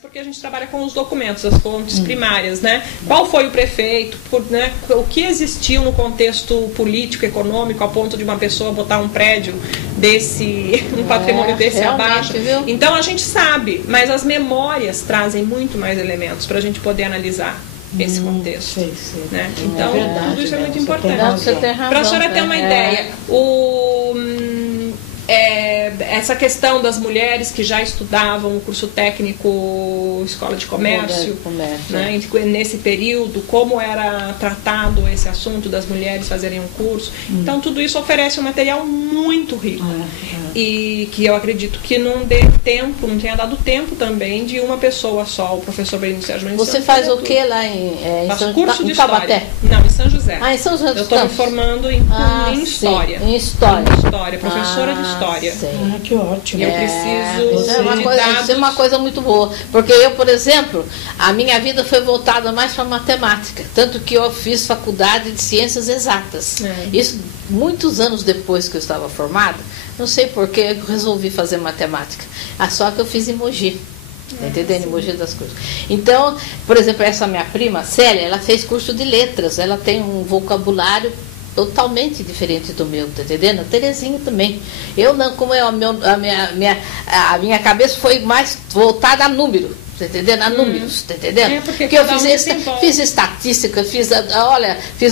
porque a gente trabalha com os documentos, as fontes primárias, né? Qual foi o prefeito, né? O que existiu no contexto político, econômico, a ponto de uma pessoa botar um prédio desse, um patrimônio desse abaixo. Viu? Então a gente sabe, mas as memórias trazem muito mais elementos para a gente poder analisar esse contexto. Né? Então, tudo isso é muito importante. Para a senhora ter uma ideia, essa questão das mulheres que já estudavam o curso técnico Escola de Comércio, né, nesse período, como era tratado esse assunto das mulheres fazerem um curso. Então, tudo isso oferece um material muito rico. E que eu acredito que não tenha dado tempo também de uma pessoa só, o professor Benito Sérgio Mendes. Você faz o que lá em curso de História? Não, em São José. Em São José. Eu estou me formando em História. Em História. Professora de História. Que ótimo. E eu preciso isso é uma coisa muito boa. Porque eu, por exemplo, a minha vida foi voltada mais para matemática. Tanto que eu fiz faculdade de ciências exatas. Isso muitos anos depois que eu estava formada. Não sei por que eu resolvi fazer matemática. Só que eu fiz em Mogi. Entendendo? Em Mogi das Cruzes. Então, por exemplo, essa minha prima, Célia, ela fez curso de letras. Ela tem um vocabulário totalmente diferente do meu, tá entendendo? A Terezinha também. Eu não, como a minha cabeça foi mais voltada a número. Tá entendendo? A números, tá entendendo? Porque eu fiz estatística, fiz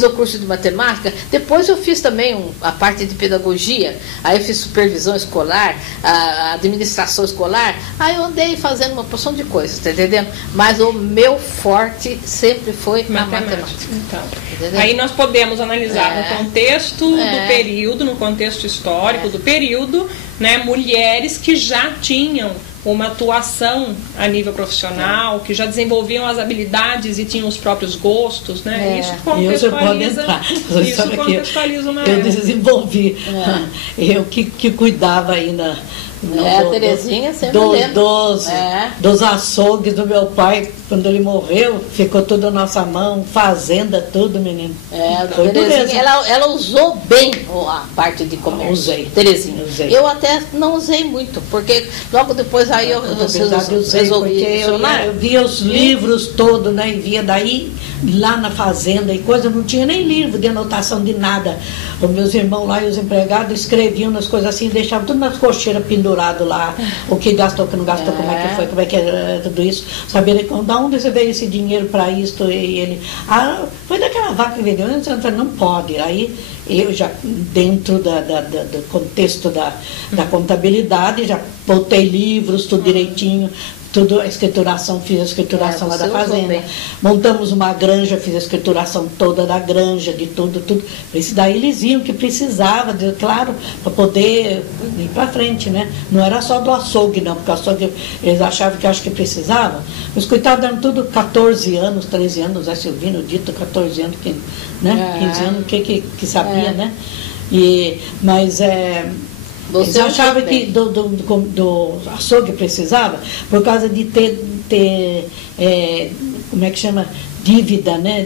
o curso de matemática, depois eu fiz também a parte de pedagogia, aí eu fiz supervisão escolar, a administração escolar, aí eu andei fazendo uma porção de coisas, tá entendendo? Mas o meu forte sempre foi a matemática. Então, aí nós podemos analisar no contexto do período, no contexto histórico do período, né, mulheres que já tinham uma atuação a nível profissional, que já desenvolviam as habilidades e tinham os próprios gostos, né? Isso contextualiza uma eu desenvolvi. Eu que cuidava ainda. A Terezinha sempre dos açougues do meu pai, quando ele morreu, ficou tudo na nossa mão, fazenda, tudo, menino. A Terezinha, ela usou bem a parte de comércio. Usei. Terezinha. Usei. Eu até não usei muito, porque logo depois aí eu resolvi. Eu via os livros todos, né? E via daí lá na fazenda e coisa, não tinha nem livro de anotação de nada. Os meus irmãos lá e os empregados escreviam nas coisas assim, deixavam tudo nas cocheiras pendurado lá, o que gastou, o que não gastou, como é que foi, como é que era tudo isso, saber da onde você veio esse dinheiro para isto, e ele, foi daquela vaca que vendeu, eu falei, não pode. Aí eu já, dentro do contexto da contabilidade, já botei livros, tudo direitinho, tudo, a escrituração, fiz a escrituração lá da fazenda. Montamos uma granja, fiz a escrituração toda da granja, de tudo. Isso daí eles iam que precisava, claro, para poder ir para frente, né? Não era só do açougue, não, porque o açougue eles achavam que acho que precisavam. Os coitados eram tudo 14 anos, 13 anos, a Silvino dito 14 anos, 15 anos, que sabia, né? Mas eles achavam que do açougue precisava, por causa de ter como é que chama? Dívida, né?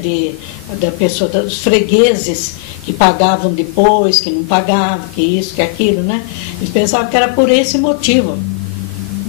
Da pessoa, dos fregueses que pagavam depois, que não pagavam, que isso, que aquilo, né? Eles pensavam que era por esse motivo.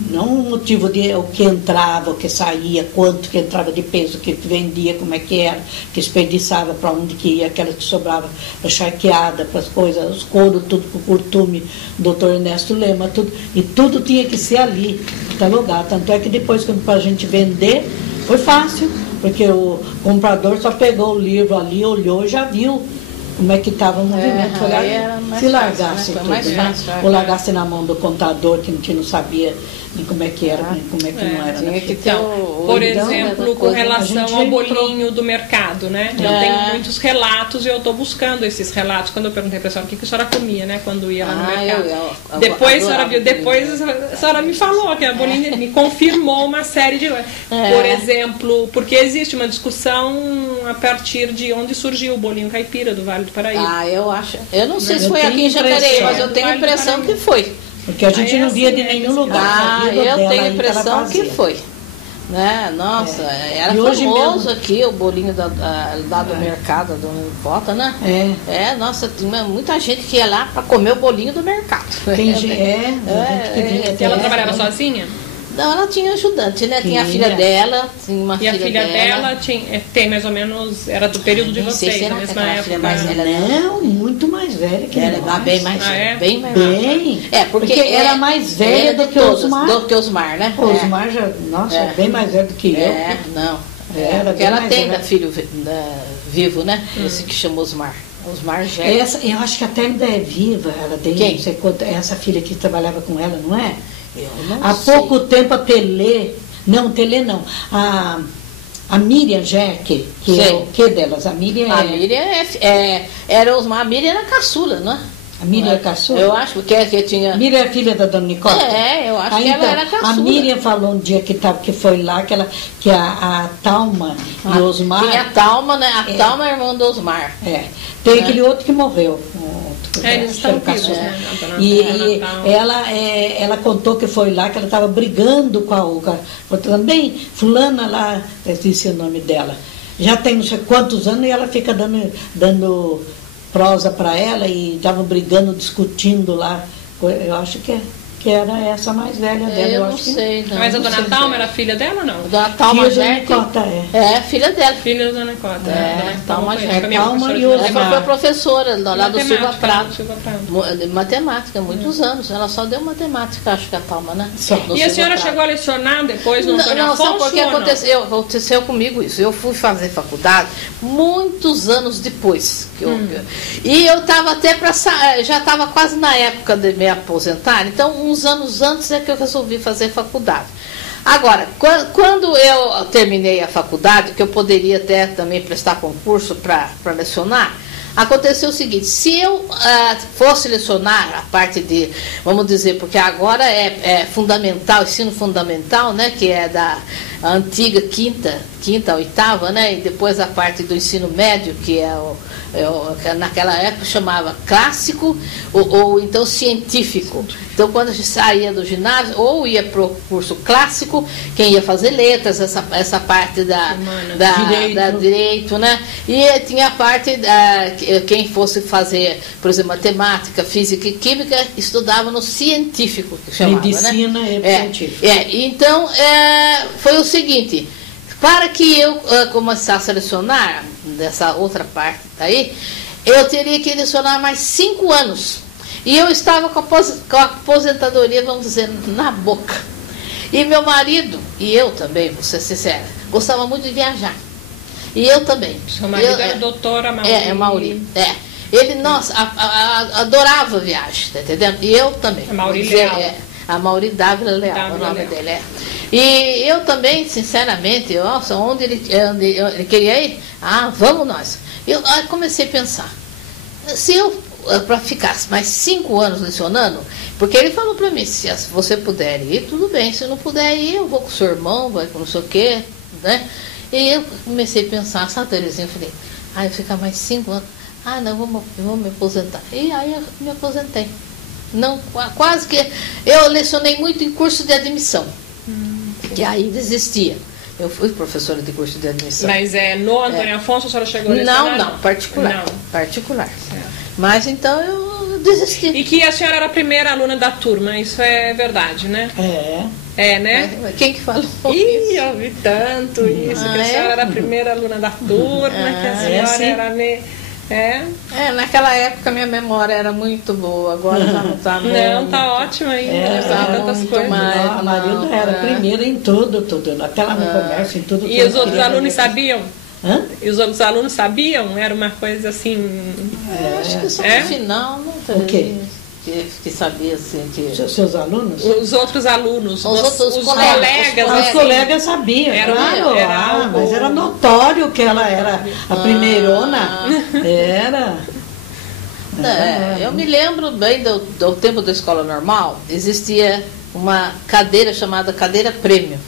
Não um motivo de o que entrava, o que saía, quanto que entrava de peso, o que vendia, como é que era, que desperdiçava, para onde que ia, aquela que sobrava para charqueada, para as coisas, os couros, tudo para o curtume, doutor Ernesto Lema, tudo. E tudo tinha que ser ali, catalogado. Tanto é que depois, quando para a gente vender, foi fácil, porque o comprador só pegou o livro ali, olhou e já viu como é que estava o movimento. Se largasse tudo, né? Ou largasse na mão do contador, que não sabia nem como é que era, nem como é que não era. Né? Então, por exemplo, com relação ao bolinho do mercado, né? Eu tenho muitos relatos e eu estou buscando esses relatos. Quando eu perguntei para a senhora o que a senhora comia, né? Quando ia lá no mercado. Depois a senhora me falou que a bolinha me confirmou uma série de... Por exemplo, porque existe uma discussão a partir de onde surgiu o bolinho caipira do Vale do Paraíba. Eu não sei se foi aqui em Jacareí, mas eu tenho a impressão que foi. Porque a gente não via de nenhum lugar. Eu tenho a impressão que foi. Né? Nossa, era famoso aqui o bolinho lá do mercado, do Bota, né? Nossa, tinha muita gente que ia lá para comer o bolinho do mercado. Ela trabalhava sozinha? Não, ela tinha ajudante, né? Tinha a filha dela, tinha uma filha dela. E a filha dela tem mais ou menos, era do período de vocês, na mesma época. Mais velha, não, muito mais velha que ela. Bem mais velha. Bem mais velha. Porque era mais velha do que Osmar. Do que Osmar, né? Osmar já, nossa, bem mais velha do que eu. Não. Porque ela tem filho vivo, né? Esse que chama Osmar. Osmar já. Eu acho que até ainda é viva. Ela tem, quem? Não sei quanto, essa filha que trabalhava com ela, não é? Eu não Há sei. pouco tempo a Telê, não, a Miriam Jeque, que é o que delas? A Miriam era Osmar, a Miriam era caçula, não é? A Miriam é caçula? Eu acho que tinha... Miriam é filha da Dona Nicota? Eu acho que ela era caçula. A Miriam falou um dia que foi lá, que a Thalma e o Osmar... Tem a Thalma, né? A Thalma é irmã do Osmar. Tem aquele outro que morreu. Eles estão vivos, né? E ela contou que foi lá, que ela estava brigando com a também, fulana lá, eu disse o nome dela. Já tem não sei quantos anos e ela fica dando prosa para ela e estavam brigando, discutindo lá. Eu acho que era essa mais velha dela. Eu não sei. Não. Mas a Dona Thalma era filha dela ou não? Dona Thalma Jeque. Filha dela. Filha da Dona Nicota. Thalma Jeque. Ela foi professora lá do Silva Prado. De matemática, muitos anos. Ela só deu matemática, acho que a Thalma, né? E a senhora chegou a lecionar depois no Antônio Afonso? Não, porque aconteceu comigo isso. Eu fui fazer faculdade muitos anos depois. E eu estava até já estava quase na época de me aposentar, então uns anos antes é que eu resolvi fazer faculdade. Agora, quando eu terminei a faculdade, que eu poderia até também prestar concurso para lecionar, aconteceu o seguinte: se eu fosse lecionar a parte de, vamos dizer, porque agora é fundamental, ensino fundamental, né, que é da antiga quinta, oitava, né, e depois a parte do ensino médio, que naquela época chamava clássico ou então científico. Então, quando a gente saía do ginásio, ou ia para o curso clássico, quem ia fazer letras, essa parte da direito, né? E tinha a parte quem fosse fazer, por exemplo, matemática, física e química, estudava no científico, que chamava, medicina, né? Científico. Então, foi o seguinte: para que eu começasse a lecionar dessa outra parte aí, eu teria que lecionar mais 5 anos. E eu estava com a aposentadoria, vamos dizer, na boca. E meu marido, e eu também, vou ser sincera, gostava muito de viajar. E eu também. Seu marido era doutor Amauri. Mauri. Ele, nossa, adorava viagem, tá entendendo? E eu também. A Mauri Leal. A Mauri Dávila Leal, o nome dele E eu também, sinceramente, nossa, onde ele queria ir? Vamos nós. Eu comecei a pensar, se eu, para ficar mais 5 anos lecionando, porque ele falou para mim, se você puder ir, tudo bem, se não puder ir, eu vou com o seu irmão, vai com não sei o quê, né? E eu comecei a pensar, sabe, Terezinha, eu falei, eu ficar mais 5 anos, não, vou me aposentar. E aí eu me aposentei. Não, quase que, eu lecionei muito em curso de admissão, que aí desistia. Eu fui professora de curso de admissão. Mas no Antônio Afonso a senhora chegou a lecionar? Não, particular. Particular. Mas então eu desisti. E que a senhora era a primeira aluna da turma, isso é verdade, né? Né? Mas quem que falou isso? Eu ouvi tanto isso, que a senhora era a primeira aluna da turma, que a senhora era meio... naquela época minha memória era muito boa, agora já não está muito. Não, está ótima ainda, tantas coisas. A Marilda era a primeira em tudo, até lá no comércio, em tudo. E os outros alunos sabiam? E os outros alunos sabiam? Era uma coisa assim... acho que só no final, não tem. O quê? Que sabia assim que... Seus alunos? Os outros alunos, os colegas. Os colegas sabiam, claro. Mas era notório que ela era a primeirona. Eu me lembro bem do tempo da escola normal, existia uma cadeira chamada cadeira prêmio,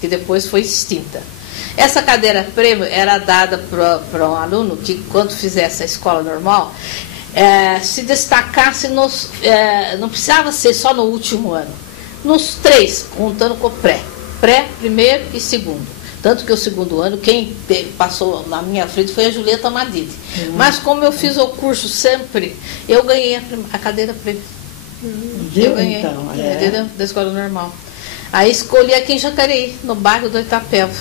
que depois foi extinta. Essa cadeira prêmio era dada para um aluno que, quando fizesse a escola normal, se destacasse não precisava ser só no último ano, nos 3, contando com o pré, primeiro e segundo. Tanto que o segundo ano, quem passou na minha frente foi a Julieta Madide. Mas como eu fiz o curso sempre, eu ganhei a cadeira prêmio. Eu ganhei, entendeu? Da escola normal. Aí escolhi aqui em Jacareí, no bairro do Itapeva.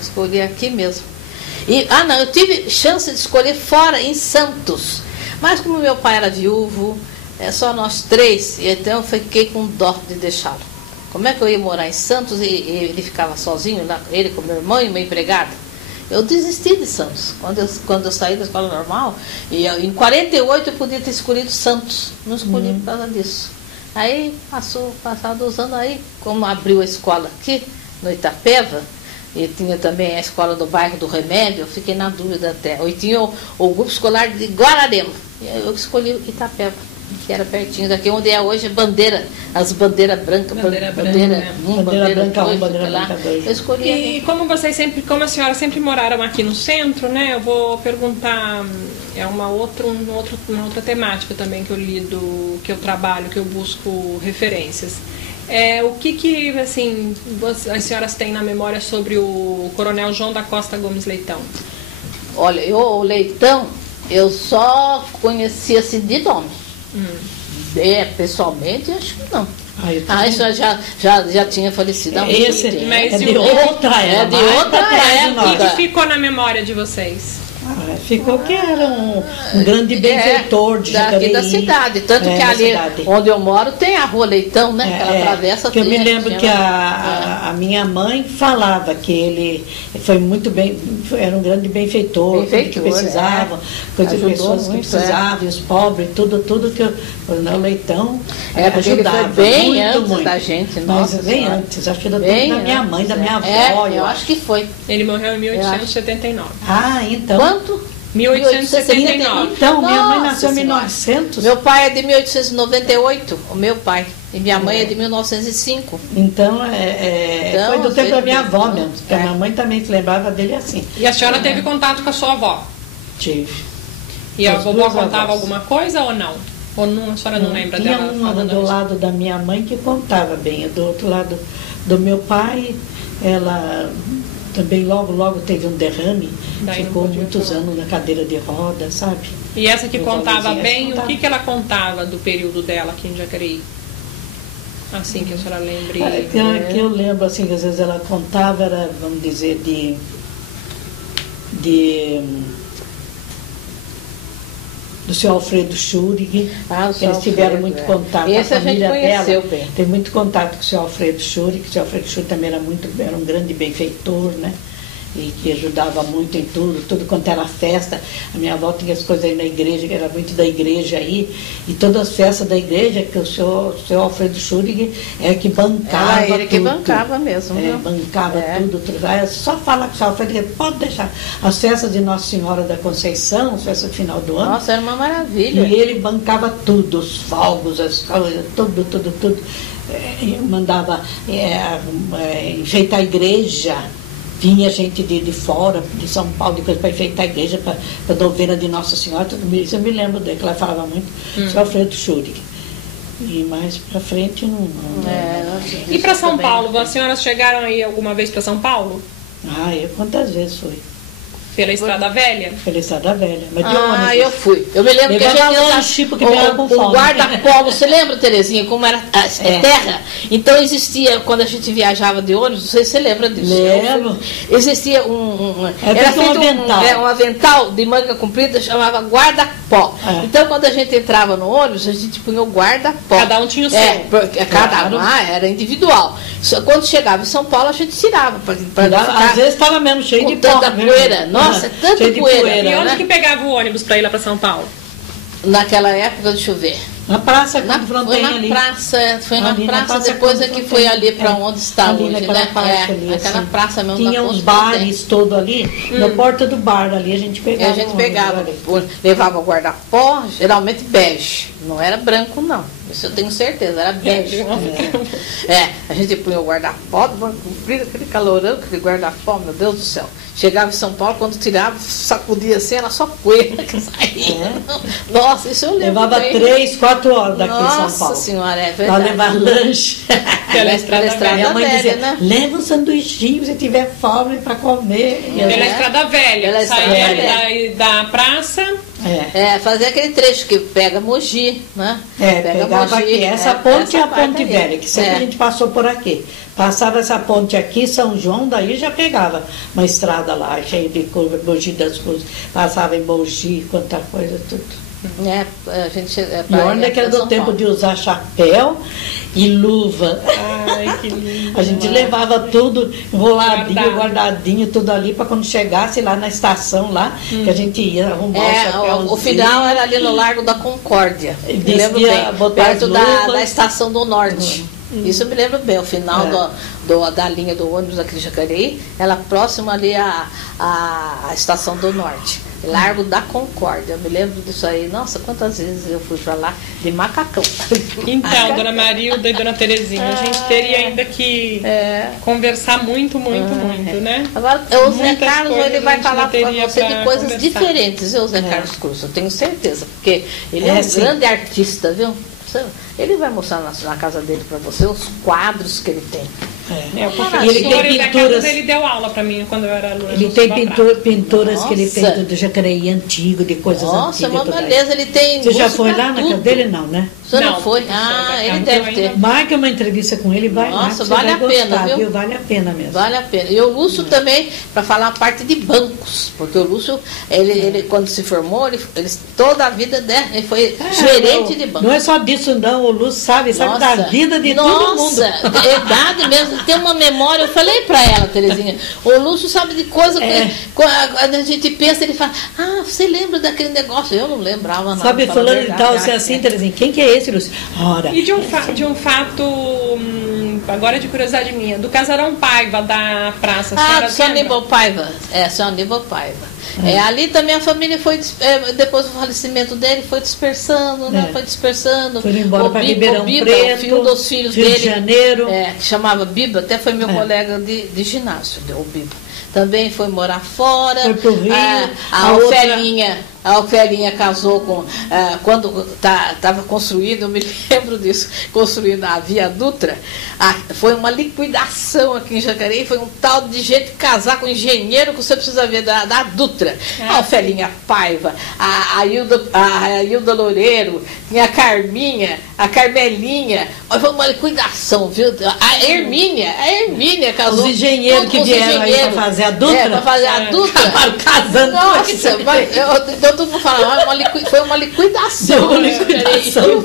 Escolhi aqui mesmo. Não, eu tive chance de escolher fora, em Santos. Mas como meu pai era viúvo, só nós 3, então eu fiquei com dó de deixá-lo. Como é que eu ia morar em Santos e ele ficava sozinho, ele com meu irmão e uma empregada? Eu desisti de Santos. Quando eu saí da escola normal, em 48 eu podia ter escolhido Santos. Não escolhi por causa disso. Aí, passado os anos, aí, como abriu a escola aqui, no Itapeva, e tinha também a escola do bairro do Remédio, eu fiquei na dúvida até. Ou tinha o grupo escolar de Guararema. Eu escolhi Itapeva, que era pertinho daqui, onde é hoje as bandeiras brancas. Bandeira branca 1, bandeira branca 2. Eu escolhi. E como a senhora sempre moraram aqui no centro, né? Eu vou perguntar, uma outra temática também que eu lido, que eu trabalho, que eu busco referências. O que assim, as senhoras têm na memória sobre o Coronel João da Costa Gomes Leitão? Olha, o Leitão, eu só conhecia assim de nome. Pessoalmente, acho que não. Isso já tinha falecido. Esse é de outra época. O que ficou na memória de vocês? Ficou que era um grande benfeitor de Jacareí. Daqui da cidade. Tanto que ali onde eu moro tem a Rua Leitão, né? Aquela travessa. Eu me lembro que a minha mãe falava que ele foi muito bem, era um grande benfeitor, tudo que precisavam, pessoas que precisavam, os pobres, tudo que o Coronel Leitão ajudava. Ele foi bem antes da gente. Mas bem antes, acho que da minha mãe, da minha avó. Eu acho que foi. Ele morreu em 1879. Então. Quanto? 1879. Então, minha mãe nasceu em 1900. Meu pai é de 1898, o meu pai. E minha mãe é de 1905. Então, foi do tempo da minha avó mesmo. Porque a minha mãe também se lembrava dele assim. E a senhora teve contato com a sua avó? Tive. E a vovó contava alguma coisa ou não? Ou não, a senhora não lembra tinha dela? Tinha uma do lado da minha mãe que contava bem. Do outro lado do meu pai, ela... Também logo teve um derrame, ficou muitos anos na cadeira de roda, sabe? E essa que contava bem, o que ela contava do período dela aqui em Jacareí? Assim que a senhora lembre. Que eu lembro, assim, que às vezes ela contava, era, vamos dizer, do senhor Alfredo Schurig, eles tiveram muito contato. Esse a família dela bem. Tem muito contato com o senhor Alfredo Schurig, que o senhor Alfredo Schurig também era um grande benfeitor, né? E que ajudava muito em tudo quanto era festa. A minha avó tinha as coisas aí na igreja, que era muito da igreja aí, e todas as festas da igreja, que o senhor Alfredo Schurig que bancava ele que bancava mesmo. Bancava tudo. Aí só fala com o senhor Alfredo, pode deixar. As festas de Nossa Senhora da Conceição, as festas do final do ano. Nossa, era uma maravilha. E ele bancava tudo, os fogos, as coisas, tudo. Mandava enfeitar a igreja. Vinha gente de fora, de São Paulo, de coisa para enfeitar a igreja, para a novena de Nossa Senhora. Isso eu me lembro dele, que ela falava muito, o Alfredo Schurig. E mais para frente não. E para São Paulo? As senhoras chegaram aí alguma vez para São Paulo? Eu quantas vezes fui? Pela Estrada Velha? Pela Estrada Velha. Mas de ônibus. Eu fui. Eu me lembro que a gente o guarda-polo. Você lembra, Terezinha, como era terra? Então existia, quando a gente viajava de ônibus, não sei se você lembra disso. Lembro. Existia era feito um avental de manga comprida, chamava guarda-pó. Então quando a gente entrava no ônibus, a gente punha o guarda-pó. Cada um tinha o seu. Cada um era individual. Quando chegava em São Paulo, a gente tirava. Às vezes estava mesmo cheio de pó. Tanta poeira. Nossa, tanta poeira. E onde que pegava o ônibus para ir lá para São Paulo? Naquela época, deixa eu ver. Na praça, foi na praça, depois é que foi ali para onde está hoje, né? Aquela praça mesmo. Tinha uns bares todo ali, na porta do bar ali a gente pegava. Levava o guarda-pó, geralmente bege, não era branco não, isso eu tenho certeza, era bege. A gente punha o guarda-pó, aquele calorão, aquele guarda-pó, meu Deus do céu. Chegava em São Paulo, quando tirava, sacudia assim, era só poeira que saía. Nossa, isso eu lembro. Levava 3, 4 horas daqui em São Paulo. Nossa Senhora, é verdade. Para levar lanche. Pela Estrada Velha. Minha mãe dizia, né? Leva um sanduichinho se tiver fome para comer. Pela Estrada Velha. Saía da praça, Fazer aquele trecho que pega Mogi, né? Pegava Mogi, aqui. Essa ponte é a Ponte Velha, que sempre a gente passou por aqui. Passava essa ponte aqui, São João, daí já pegava uma estrada lá, cheia de curva, Mogi das Cruzes. Passava em Mogi, quanta coisa, tudo. A gente, e olha que era do tempo de usar chapéu e luva. Ai, que lindo. A gente levava tudo enroladinho, guardadinho, tudo ali, para quando chegasse lá na estação, lá, que a gente ia arrumar o chapéu. O final era ali no Largo da Concórdia. Me lembro bem, perto da Estação do Norte. Isso eu me lembro bem, o final da linha do ônibus aqui de Jacareí, ela próxima ali à Estação do Norte, Largo da Concórdia. Eu me lembro disso aí, nossa, quantas vezes eu fui para lá de macacão. Então, Dona Marilda e Dona Terezinha, a gente teria ainda que conversar muito, né? Agora, o Zé Carlos, ele vai falar para você de coisas diferentes, viu, Zé Carlos Cruz? Eu tenho certeza, porque ele é um grande artista, viu? Ele vai mostrar na casa dele para você os quadros que ele tem. Ele tem pinturas. Ele deu aula para mim quando eu era aluna. Ele tem pinturas que ele fez do Jacareí antigo, de coisas antigas. Nossa, uma beleza. Ele tem. Você já foi lá na casa dele? Não, né? Você não foi? Ele deve ter. Marque uma entrevista com ele, vai lá. Nossa, vale a pena, viu? Vale a pena mesmo. Vale a pena. E o Lúcio também, para falar a parte de bancos, porque o Lúcio, ele quando se formou, ele toda a vida, né, ele foi gerente de banco. Não é só disso, não. O Lúcio sabe da vida de todo mundo. Nossa, verdade mesmo. Tem uma memória. Eu falei para ela, Terezinha, o Lúcio sabe de coisa quando a gente pensa, ele fala, você lembra daquele negócio? Eu não lembrava nada. Sabe, falando de tal, você assim, Terezinha, quem que é esse, Lúcio? Ora. E de um fato, agora de curiosidade minha, do Casarão Paiva, da praça. Do São Aníbal Paiva. São Aníbal Paiva. Ali também a família foi, depois do falecimento dele, foi dispersando, né? Foi dispersando. Foi embora para Ribeirão Preto, um dos filhos Rio dele, de Janeiro. Que chamava Biba, até foi meu colega de ginásio, o Biba. Também foi morar fora. Foi pro Rio. A Ofelinha casou com... quando estava construído, eu me lembro disso, construindo a Via Dutra, foi uma liquidação aqui em Jacareí, foi um tal de gente casar com engenheiro que você precisa ver da Dutra. A Ofelinha Paiva, a Hilda Loureiro, a Carminha, a Carmelinha, foi uma liquidação, viu? A Hermínia casou. Os engenheiros que vieram aí para fazer a Dutra? Para fazer a Dutra. Acabaram casando. Nossa, todo mundo fala, foi uma liquidação. Foi uma liquidação.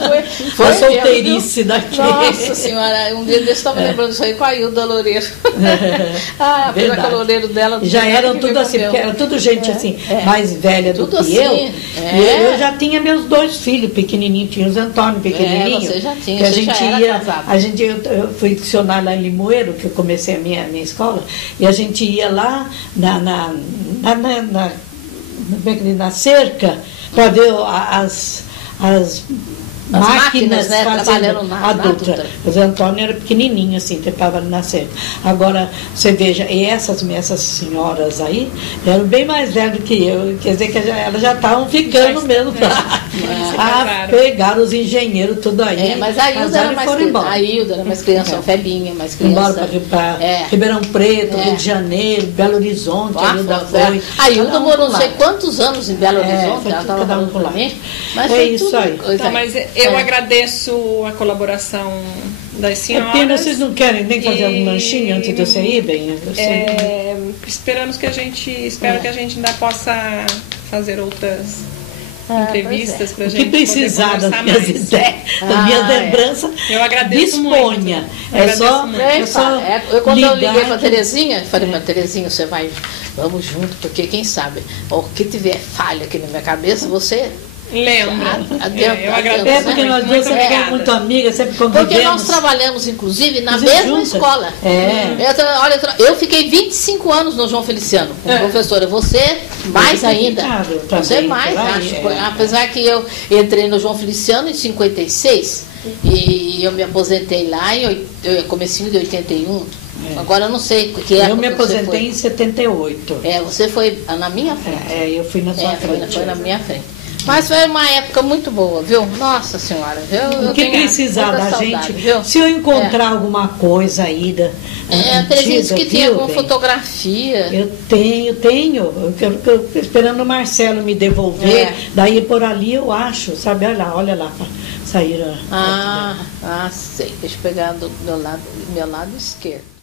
Foi solteirice daqui. Nossa senhora, um dia desse estava lembrando isso aí com a Hilda Loureiro. Apesar que a Loureiro dela... Já eram tudo assim, porque era tudo gente assim, mais velha do que assim, eu. E eu já tinha meus 2 filhos pequenininhos, tinha os Antônio pequenininho. Você já tinha, que eu fui funcionar lá em Limoeiro, que eu comecei a minha escola, e a gente ia lá na cerca para ver as máquinas, né, trabalhando na Dutra. O Zé Antônio era pequenininho assim, trepava ali na cerca. Agora, você veja, e essas senhoras aí eram bem mais velhas do que eu, quer dizer que elas já estavam ficando mesmo para pegar os engenheiros tudo aí. Mas a Hilda era mais criança, a Felinha, mais criança. Embora para Ribeirão Preto, Rio de Janeiro, Belo Horizonte, a Hilda foi. A Hilda morou não sei quantos anos em Belo Horizonte, ela estava falando por mim. Mas é isso aí. Eu agradeço a colaboração das senhoras. Pena, vocês não querem nem fazer algum lanchinho antes de você ir, bem? Espero que a gente ainda possa fazer outras entrevistas para a gente. O que precisar das minhas ideias, das minhas lembranças, eu agradeço disponha. Muito. Quando eu liguei para a Terezinha, falei para a Terezinha, vamos junto, porque quem sabe, o que tiver falha aqui na minha cabeça, você... Lembra. Eu agradeço. Porque nós duas sempre fomos muito amigas, sempre convivemos. Porque nós trabalhamos, inclusive, na mesma escola. Eu fiquei 25 anos no João Feliciano, como professora. Você, mais ainda. Você mais, acho. Apesar que eu entrei no João Feliciano em 56 e eu me aposentei lá em comecinho de 81. Agora eu não sei o que é. Eu me aposentei em 78. Você foi na minha frente. Eu fui na sua frente. Foi na minha frente. Mas foi uma época muito boa, viu? Nossa Senhora, viu? O que precisar da gente, viu? Se eu encontrar alguma coisa aí a Terezinha disse que tem alguma fotografia. Eu tenho. Eu quero esperando o Marcelo me devolver. Daí por ali eu acho, sabe? Olha lá, sair sei. Deixa eu pegar do meu lado esquerdo.